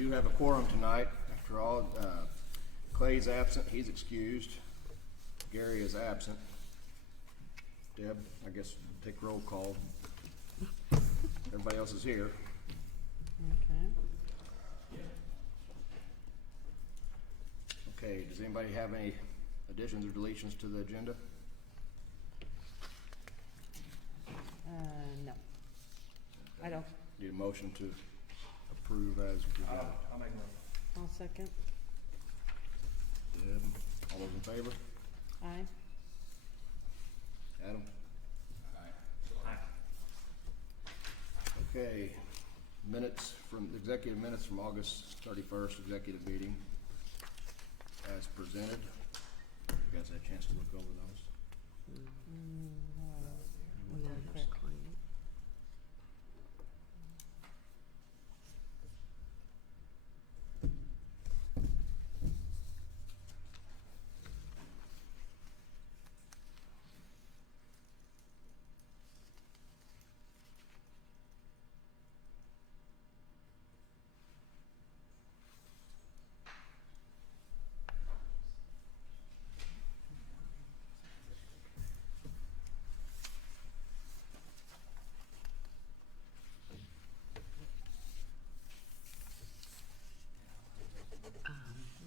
do have a quorum tonight. After all, Clay's absent, he's excused. Gary is absent. Deb, I guess take roll call. Everybody else is here. Okay. Okay, does anybody have any additions or deletions to the agenda? No. I don't. Need a motion to approve as presented. I'll make a motion. I'll second. Deb, all those in favor? Aye. Adam? Aye. Okay, executive minutes from August 31st executive meeting as presented. You guys had a chance to look over those?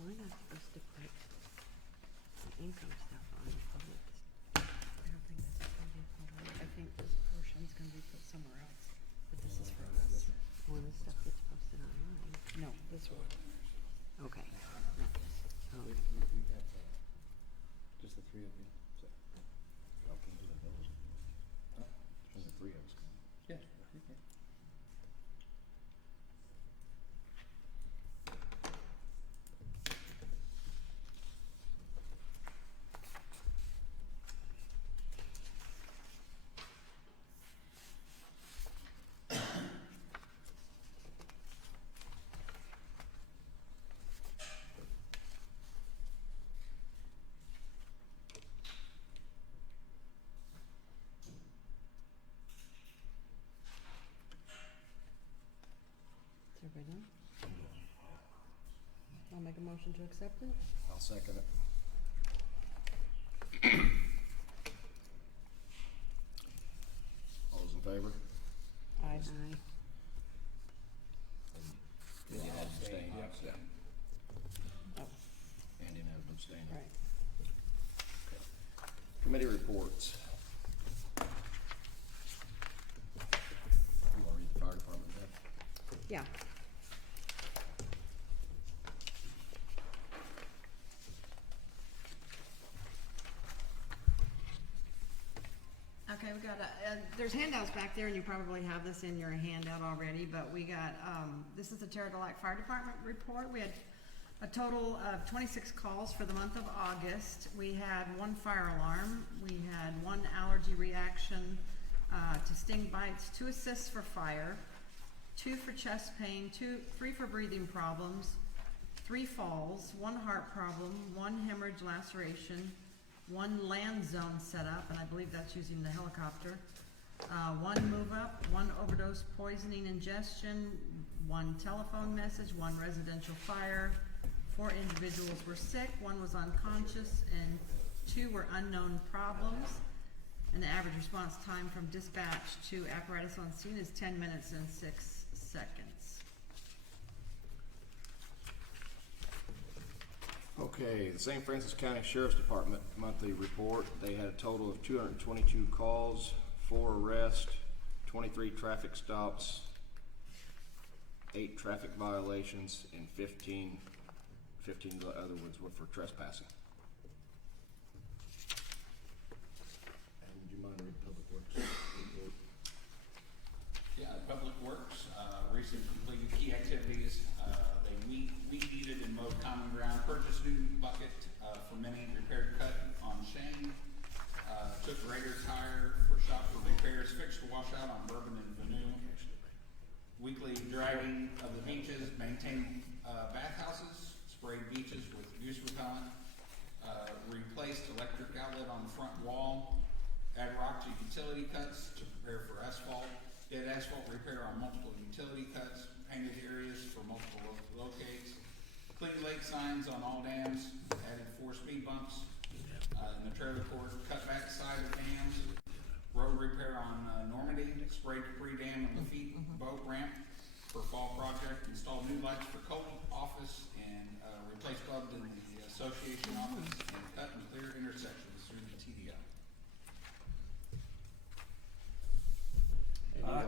We're not supposed to put the income stuff on public. I don't think this is gonna be public. I think this portion's gonna be put somewhere else, but this is for us. Well, the stuff gets posted online. No, this one. Okay. Not this. Oh, Just the three of you? So, how can we do those? Between the three of us. Yeah. Is everybody done? I'll make a motion to accept it. I'll second it. All those in favor? Aye. aye. Yeah, I'll abstain. Yep. Yeah. Oh, Andy and Adam abstaining. right. Committee reports. You wanna read the fire department, Deb? Yeah. Okay, we got there's handouts back there, and you probably have this in your handout already, but we got, this is the Terra Del Lac Fire Department report. We had a total of 26 calls for the month of August. We had 1 fire alarm, we had 1 allergy reaction to sting bites, 2 assists for fire, 2 for chest pain, 3 for breathing problems, 3 falls, 1 heart problem, 1 hemorrhage laceration, 1 land zone setup, and I believe that's using the helicopter, 1 move up, 1 overdose poisoning ingestion, 1 telephone message, 1 residential fire, 4 individuals were sick, 1 was unconscious, and 2 were unknown problems. And the average response time from dispatch to apparatus on scene is 10 minutes and 6 seconds. Okay, the St. Francis County Sheriff's Department monthly report. They had a total of 222 calls, 4 arrests, 23 traffic stops, 8 traffic violations, and 15 of the other ones were for trespassing. And would you mind reading Public Works report? Yeah, Public Works, recently completed key activities. They weed eated and mowed common ground, purchased new bucket for mini repaired cut on Shane. Took Raiders hire for shop for repairs, fixed a washout on Bourbon and Vanu. Weekly driving of the beaches, maintained bathhouses, sprayed beaches with goose repellent, replaced electric outlet on the front wall, add rock to utility cuts to prepare for asphalt, did asphalt repair on multiple utility cuts, painted areas for multiple signs on all dams, added 4 speed bumps, in the trailer court, cut back side of dams, road repair on Normandy, spray debris dam and Lafitte boat ramp for fall project, install new lights for Cole office, and replace bulbs in the association office, and cut and clear intersections through the TDO.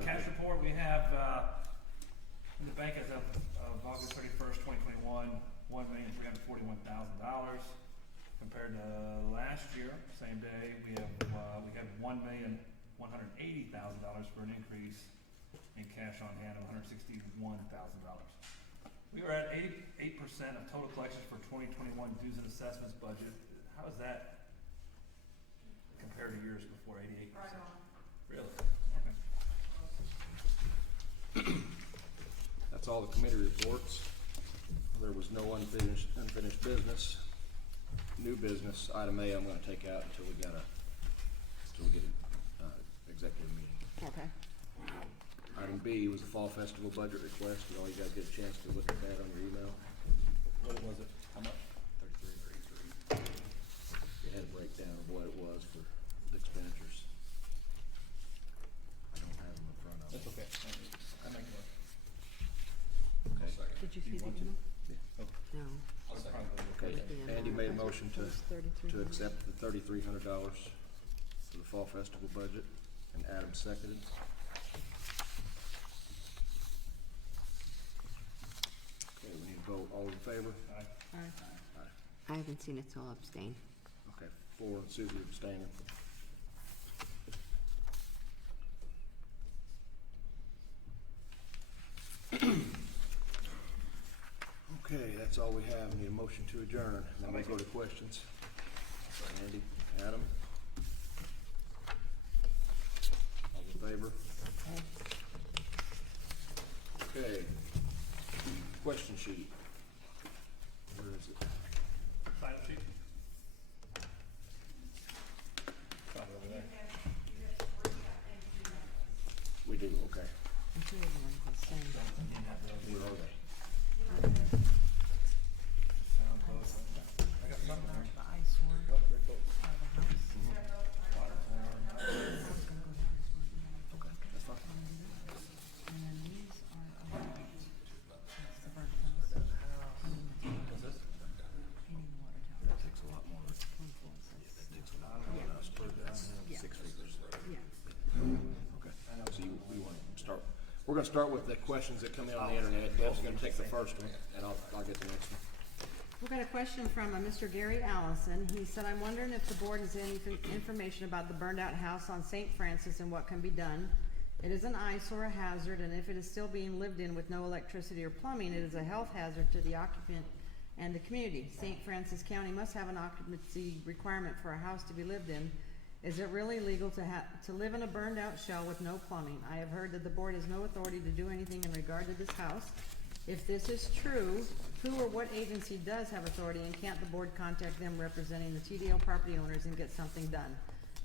Cash report, we have, in the bank as of August 31st, 2021, $1,341,000. Compared to last year, same day, we had $1,180,000 for an increase in cash on hand of $161,000. We were at 88% of total collections for 2021 dues and assessments budget. How is that compared to years before, 88%? Right on. Really? Okay. That's all the committee reports. There was no unfinished business. New business, item A, I'm gonna take out until we get an executive meeting. Okay. Item B was the Fall Festival budget request. All you guys get a chance to look at that on your email. What was it? How much? 33. It had a breakdown of what it was for the expenditures. I don't have them in front of me. That's okay. I make it. Okay. Second. Did you see the want to? email? Yeah. No. I'll second. Okay, Yeah. Andy made a motion to $3,300. accept the $3,300 for the Fall Festival budget, and Adam seconded. Okay, we need to vote. All in favor? Aye. Aye. I haven't seen it, so I'll abstain. Okay, 4, and Susie abstaining. Okay, that's all we have. We need a motion to adjourn, and then we'll go to questions. Andy, Adam? All in favor? Okay. Question sheet. Where is it? Sign up sheet? Found it over there. We do, okay. I'm sure everyone's the same. Don't need that real Where deal. are they? Sound close. I got something there. The eyesore Oh, very close. of the house. Water tower. I was gonna go down this one. Okay, that's fine. And then these are about, that's the burnt house. What's this? Heating water tower. That takes a lot more. Yeah. 6 figures. Yeah. Okay, so you want to start, we're gonna start with the questions that come in on the internet. Deb's gonna take the first one, and I'll get the next one. We've got a question from Mr. Gary Allison. He said, I'm wondering if the board has any information about the burned out house on St. Francis and what can be done. It is an eyesore, a hazard, and if it is still being lived in with no electricity or plumbing, it is a health hazard to the occupant and the community. St. Francis County must have an occupancy requirement for a house to be lived in. Is it really legal to live in a burned out shell with no plumbing? I have heard that the board has no authority to do anything in regard to this house. If this is true, who or what agency does have authority, and can't the board contact them representing the TDO property owners and get something done?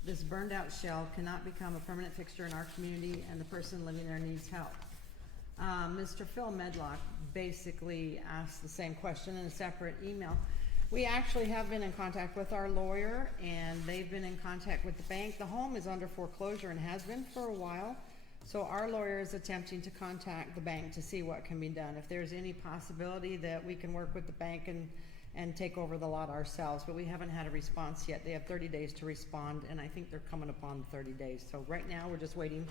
This burned out shell cannot become a permanent fixture in our community, and the person living there needs help. Mr. Phil Medlock basically asked the same question in a separate email. We actually have been in contact with our lawyer, and they've been in contact with the bank. The home is under foreclosure and has been for a while. So our lawyer is attempting to contact the bank to see what can be done. If there's any possibility that we can work with the bank and take over the lot ourselves, but we haven't had a response yet. They have 30 days to respond, and I think they're coming upon 30 days. So right now, we're just waiting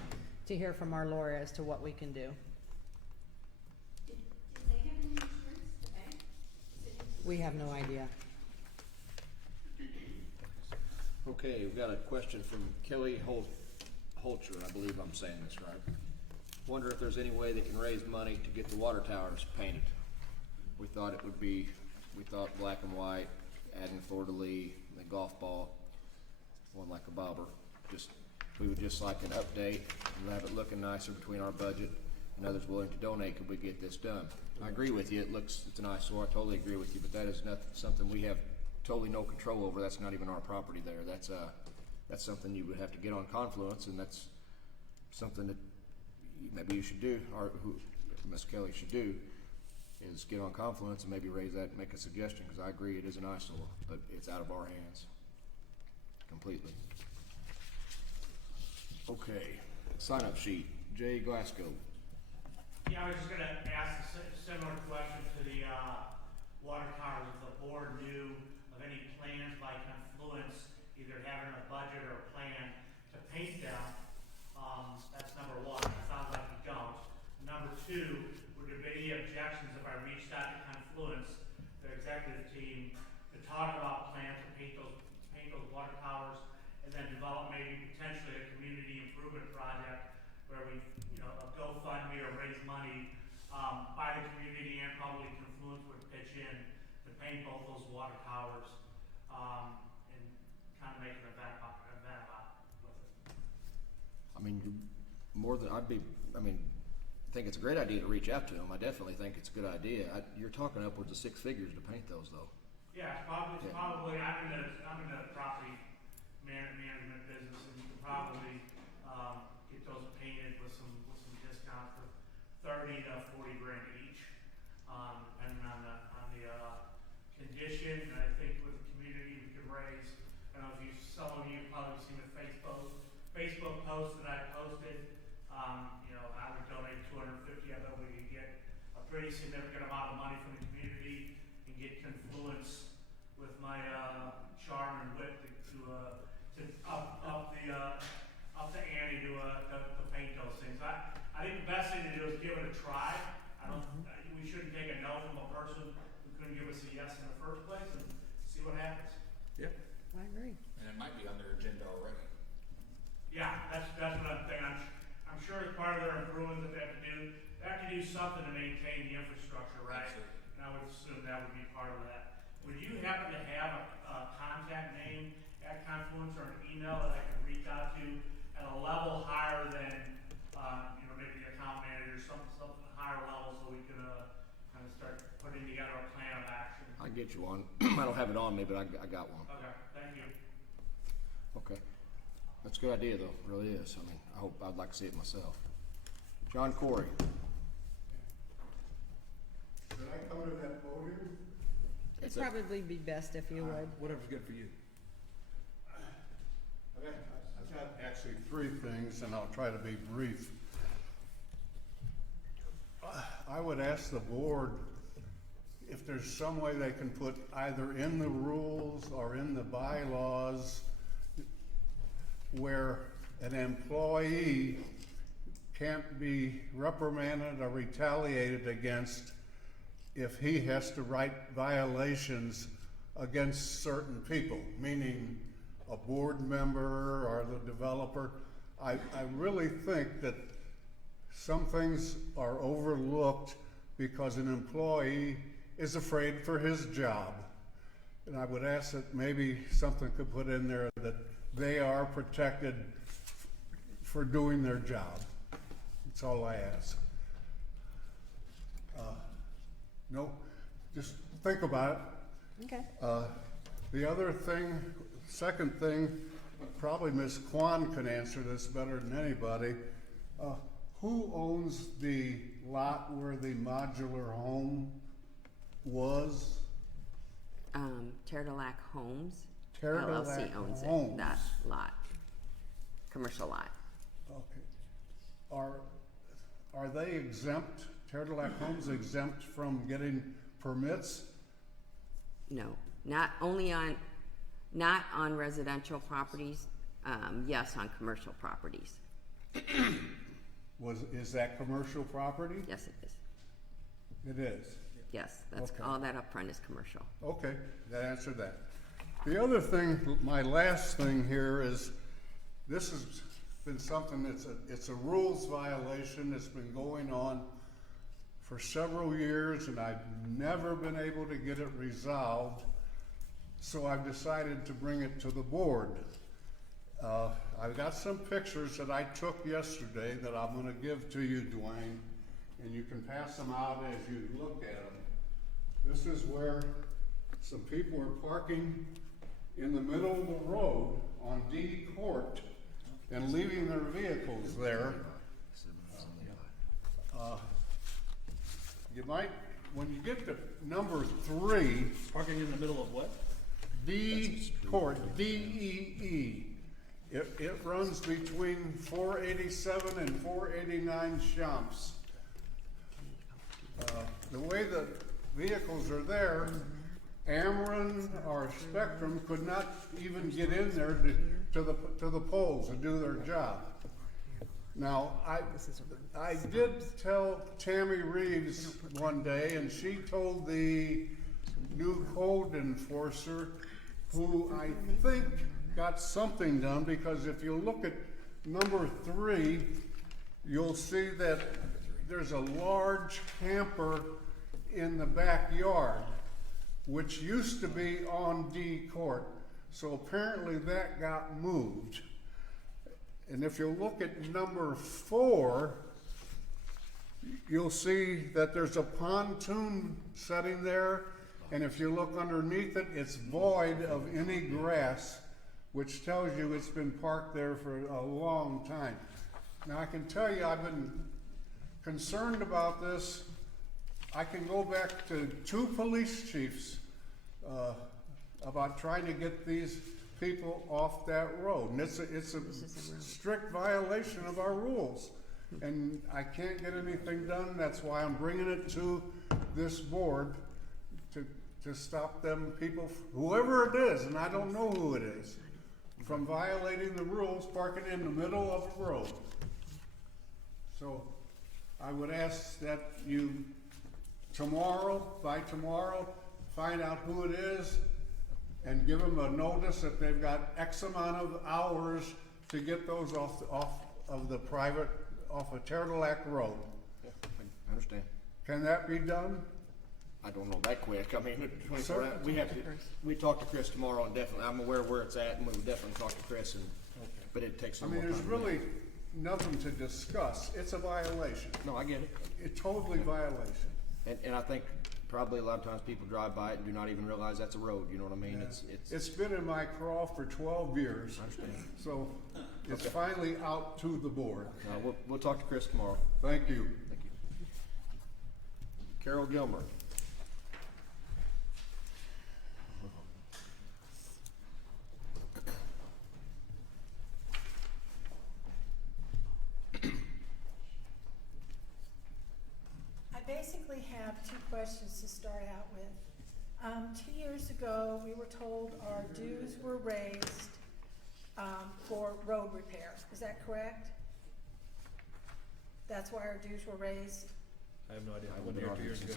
to hear from our lawyer as to what we can do. Did they have any insurance, the bank? We have no idea. Okay, we've got a question from Kelly Holcher, I believe I'm saying this right. Wonder if there's any way they can raise money to get the water towers painted. We thought black and white, adding fleur-de-lis, the golf ball, one like a bobber. We would just like an update and have it looking nicer between our budget and others willing to donate. Could we get this done? I agree with you. It's an eyesore. I totally agree with you, but that is not something we have totally no control over. That's not even our property there. That's something you would have to get on Confluence, and that's something that maybe you should do, or who Ms. Kelly should do. is get on Confluence and maybe raise that, make a suggestion, cause I agree it is an eyesore, but it's out of our hands. Completely. Okay, sign up sheet, Jay Glasgow. Yeah, I was just gonna ask a similar question to the, water towers, if the board knew of any plans by Confluence, either having a budget or a plan to paint them. That's number one, it sounds like you don't. Number two, would there be any objections if I reached out to Confluence, their executive team, to talk about plans to paint those water towers, and then develop maybe potentially a community improvement project where we, a GoFundMe or raise money, by the community, and probably Confluence would pitch in to paint both those water towers, and kind of make an event about with it. I mean, I think it's a great idea to reach out to them. I definitely think it's a good idea. You're talking upwards of 6 figures to paint those though. Yeah, it's probably, I'm in the property management business, and you could probably, get those painted with some discount for 30 to 40 grand each, depending on the condition. And I think with the community, we could raise, I don't know if some of you probably seen the Facebook post that I posted. I would donate $250. I bet we could get a pretty significant amount of money from the community and get Confluence with my charm and wit to up the ante to paint those things. I think the best thing to do is give it a try. We shouldn't take a no from a person who couldn't give us a yes in the first place, and see what happens. Yep. I agree. And it might be on their agenda already. Yeah, that's what I'm thinking. I'm sure as part of their improvements that they have to do something to maintain the infrastructure, right? Absolutely. And I would assume that would be part of that. Would you happen to have a contact name at Confluence or an email that I could reach out to at a level higher than, maybe the account manager, something higher level, so we can kind of start putting together a plan of action? I can get you one. I don't have it on me, but I got one. Okay, thank you. Okay. That's a good idea though, it really is. I mean, I'd like to see it myself. John Corey. Should I come to that podium? It'd probably be best if you would. Whatever's good for you. I've got actually 3 things, and I'll try to be brief. I would ask the board if there's some way they can put either in the rules or in the bylaws where an employee can't be reprimanded or retaliated against if he has to write violations against certain people, meaning a board member or the developer. I really think that some things are overlooked because an employee is afraid for his job. And I would ask that maybe something could put in there that they are protected for doing their job. That's all I ask. No, just think about it. Okay. The other thing, second thing, probably Ms. Kwan can answer this better than anybody. Who owns the lot where the modular home was? Terrelac Homes Terrelac LLC owns Homes. it, that lot, commercial lot. Okay. Are they exempt, Terrelac Homes exempt from getting permits? No, not on residential properties, yes, on commercial properties. Is that commercial property? Yes, it is. It is. Yes, that's, Okay. all that upfront is commercial. Okay, that answered that. The other thing, my last thing here is, this has been something it's a rules violation that's been going on for several years, and I've never been able to get it resolved. So I've decided to bring it to the board. I've got some pictures that I took yesterday that I'm gonna give to you, Dwayne, and you can pass them out as you look at them. This is where some people are parking in the middle of the road on D Court and leaving their vehicles there. You might when you get to number 3, Parking in the middle of what? D Court, D-E-E. It runs between 487 and 489 Champs. The way the vehicles are there, Ameren or Spectrum could not even get in there to the poles to do their job. Now, I did tell Tammy Reeves one day, and she told the new code enforcer, who I think got something done, because if you look at number 3, you'll see that there's a large camper in the backyard, which used to be on D Court. So apparently that got moved. And if you look at number 4, you'll see that there's a pontoon setting there, and if you look underneath it, it's void of any grass, which tells you it's been parked there for a long time. Now, I can tell you, I've been concerned about this. I can go back to 2 police chiefs about trying to get these people off that road. And it's a strict violation of our rules. And I can't get anything done. That's why I'm bringing it to this board to stop them people, whoever it is, and I don't know who it is, from violating the rules, parking in the middle of the road. So I would ask that you by tomorrow, find out who it is and give them a notice that they've got X amount of hours to get those off of Terdillac Road. Yeah, I understand. Can that be done? I don't know that quick. I mean, 24 Sir? hours, we talk to Chris tomorrow, and definitely, I'm aware where it's at, and we'll definitely talk to Chris, but it takes I some mean, more time. there's really nothing to discuss. It's a violation. No, I get it. It's totally violation. And I think probably a lot of times people drive by it and do not even realize that's a road, you know what I mean? It's been in my craw for 12 years. I understand. So it's finally out to the board. We'll talk to Chris tomorrow. Thank you. Thank you. Carol Gilmer. I basically have 2 questions to start out with. 2 years ago, we were told our dues were raised for road repair. Is that correct? That's why our dues were raised? I have no idea. I I wasn't here 2 years ago.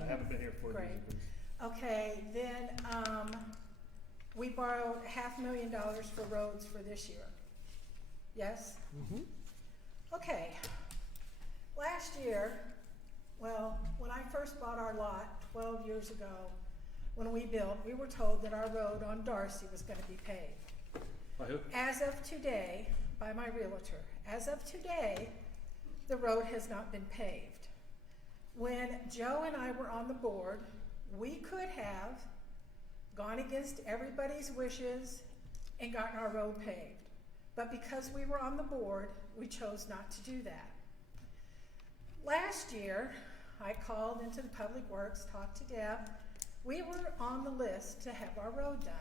I haven't been here for Great. years. Okay, then we borrowed $500,000 for roads for this year. Yes? Okay. Last year, well, when I first bought our lot 12 years ago, when we built, we were told that our road on Darcy was going to be paved. By who? As of today, by my realtor, as of today, the road has not been paved. When Joe and I were on the board, we could have gone against everybody's wishes and gotten our road paved. But because we were on the board, we chose not to do that. Last year, I called into the Public Works, talked to Deb. We were on the list to have our road done.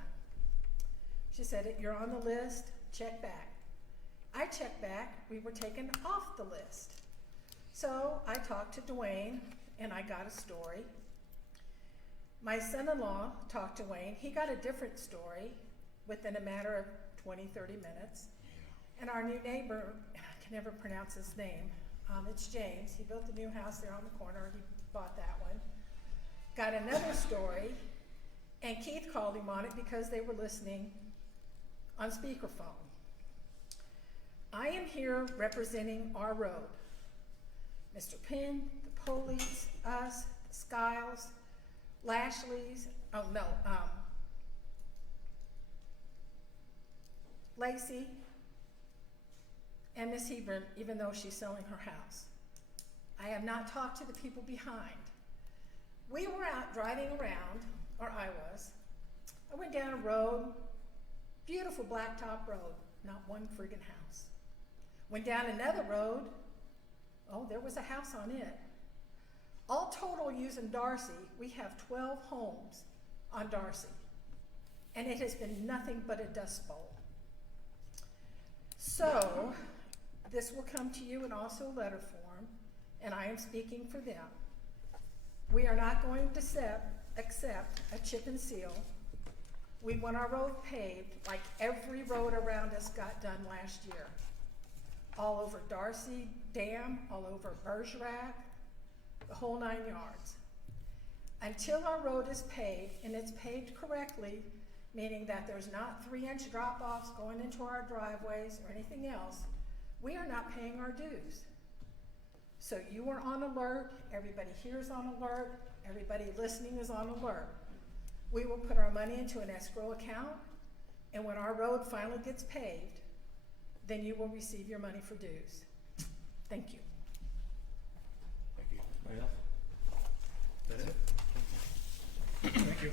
She said, "You're on the list, check back." I checked back, we were taken off the list. So I talked to Dwayne and I got a story. My son-in-law talked to Wayne, he got a different story within a matter of 20-30 minutes. And our new neighbor, I can never pronounce his name, it's James, he built a new house there on the corner, he bought that one. Got another story, and Keith called him on it because they were listening on speakerphone. I am here representing our road. Mr. Penn, the police, us, the Skiles, Lashley's, Lacey, and Miss Hebron, even though she's selling her house. I have not talked to the people behind. We were out driving around, or I was. I went down a road, beautiful blacktop road, not one friggin' house. Went down another road, oh, there was a house on it. All total using Darcy, we have 12 homes on Darcy. And it has been nothing but a dust bowl. So, this will come to you in also letter form, and I am speaking for them. We are not going to accept a chip and seal. We want our road paved like every road around us got done last year. All over Darcy Dam, all over Bergerac, the whole 9 yards. Until our road is paved, and it's paved correctly, meaning that there's not 3-inch drop-offs going into our driveways or anything else, we are not paying our dues. So you are on alert, everybody here is on alert, everybody listening is on alert. We will put our money into an escrow account, and when our road finally gets paved, then you will receive your money for dues. Thank you. Thank you. Anybody else? Is that it? Thank you.